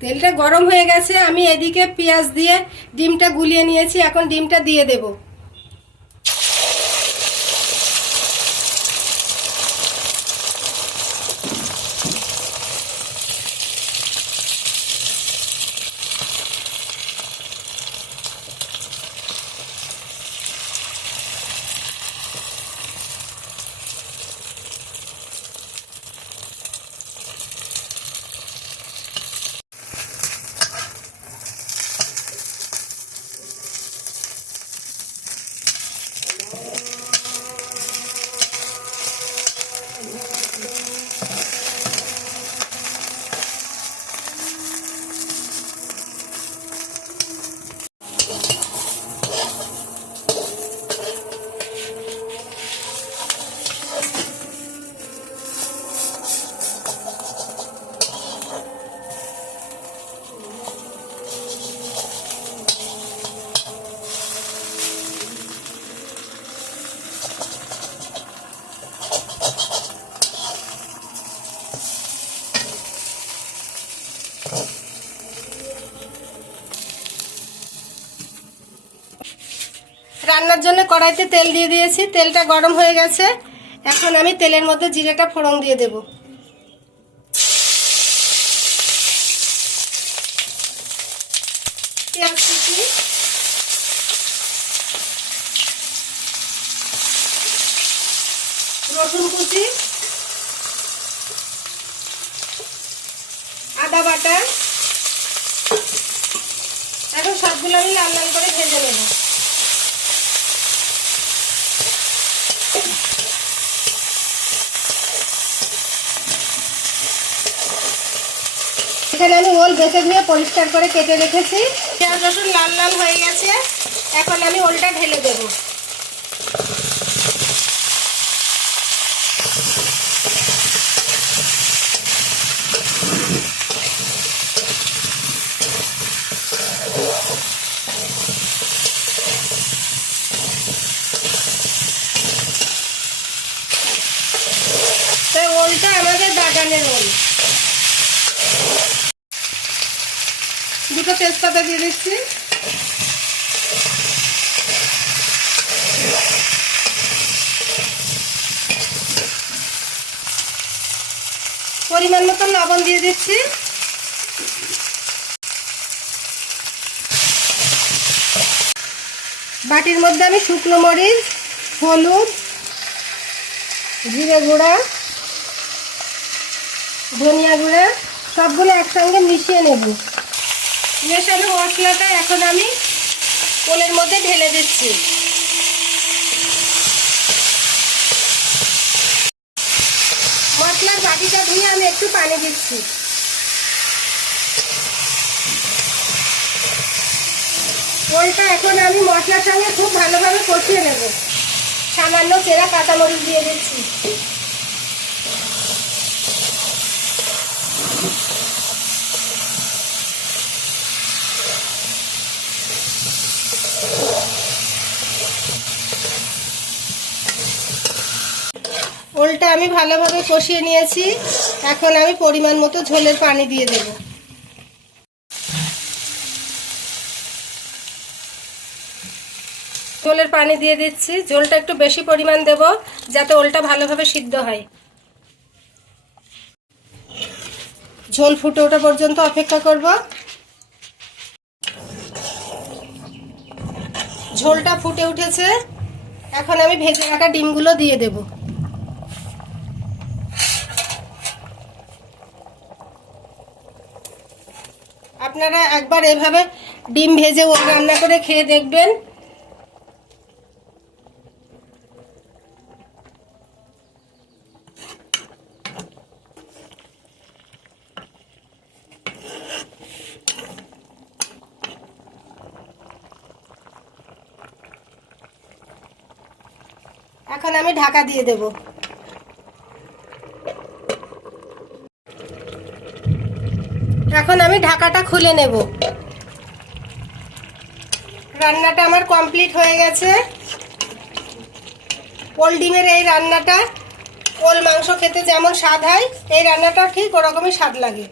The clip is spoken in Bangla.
তেলটা গরম হয়ে গেছে, আমি এদিকে পেঁয়াজ দিয়ে ডিমটা গুলিয়ে নিয়েছি, এখন ডিমটা দিয়ে দেব। রান্নার জন্য কড়াইতে তেল দিয়ে দিয়েছি। তেলটা গরম হয়ে গেছে। এখন আমি তেলের মধ্যে জিরেটা ফোড়ন দিয়ে দেব। রসুন কুচি। আদা বাটা। এখন সবগুলো আমি লাল লাল করে ভেজে নেব। এখানে আমি ওল বেঁচে নিয়ে পরিষ্কার করে কেটে রেখেছি। পেঁয়াজ রসুন লাল লাল হয়ে গেছে। এখন আমি ওলটা ঢেলে দেব। ওলটা আমাদের বাগানের ওল তেজপাতা দিয়ে দিচ্ছি। পরিমাণ মতো লবণ দিয়ে দিচ্ছি। বাটির মধ্যে আমি শুকনো মরিচ, হলুদ, জিরে গুঁড়া, ধনিয়া গুঁড়া সবগুলো একসঙ্গে মিশিয়ে নেব। মেশানো মশলাটা এখন আমি কোলের মধ্যে ঢেলে দিচ্ছি। মশলার বাটিটা ধুয়ে আমি একটু পানি দিচ্ছি। ওলটা এখন আমি মশলার সঙ্গে খুব ভালোভাবে কষিয়ে নেব। সামান্য চেরা কাঁচামরিচ দিয়ে দিচ্ছি। ওলটা আমি ভালোভাবে কষিয়ে নিয়েছি। এখন আমি পরিমাণ মতো ঝোলের পানি দিয়ে দেব। ঝোলের পানি দিয়ে দিচ্ছি। ঝোলটা একটু বেশি পরিমাণ দেব যাতে ওলটা ভালোভাবে সিদ্ধ হয়। ঝোল ফুটে ওঠা পর্যন্ত অপেক্ষা করব। ঝোলটা ফুটে উঠেছে। এখন আমি ভেজে রাখা ডিমগুলো দিয়ে দেবো। আপনারা একবার এভাবে ডিম ভেজে ও রান্না করে খেয়ে দেখবেন। এখন আমি ঢাকা দিয়ে দেবো। এখন আমি ঢাকাটা খুলে নেব। রান্নাটা আমার কমপ্লিট হয়ে গেছে। ওল ডিমের এই রান্নাটা ওল মাংস খেতে যেমন স্বাদ হয়, এই রান্নাটা ঠিক ওরকমই স্বাদ লাগে।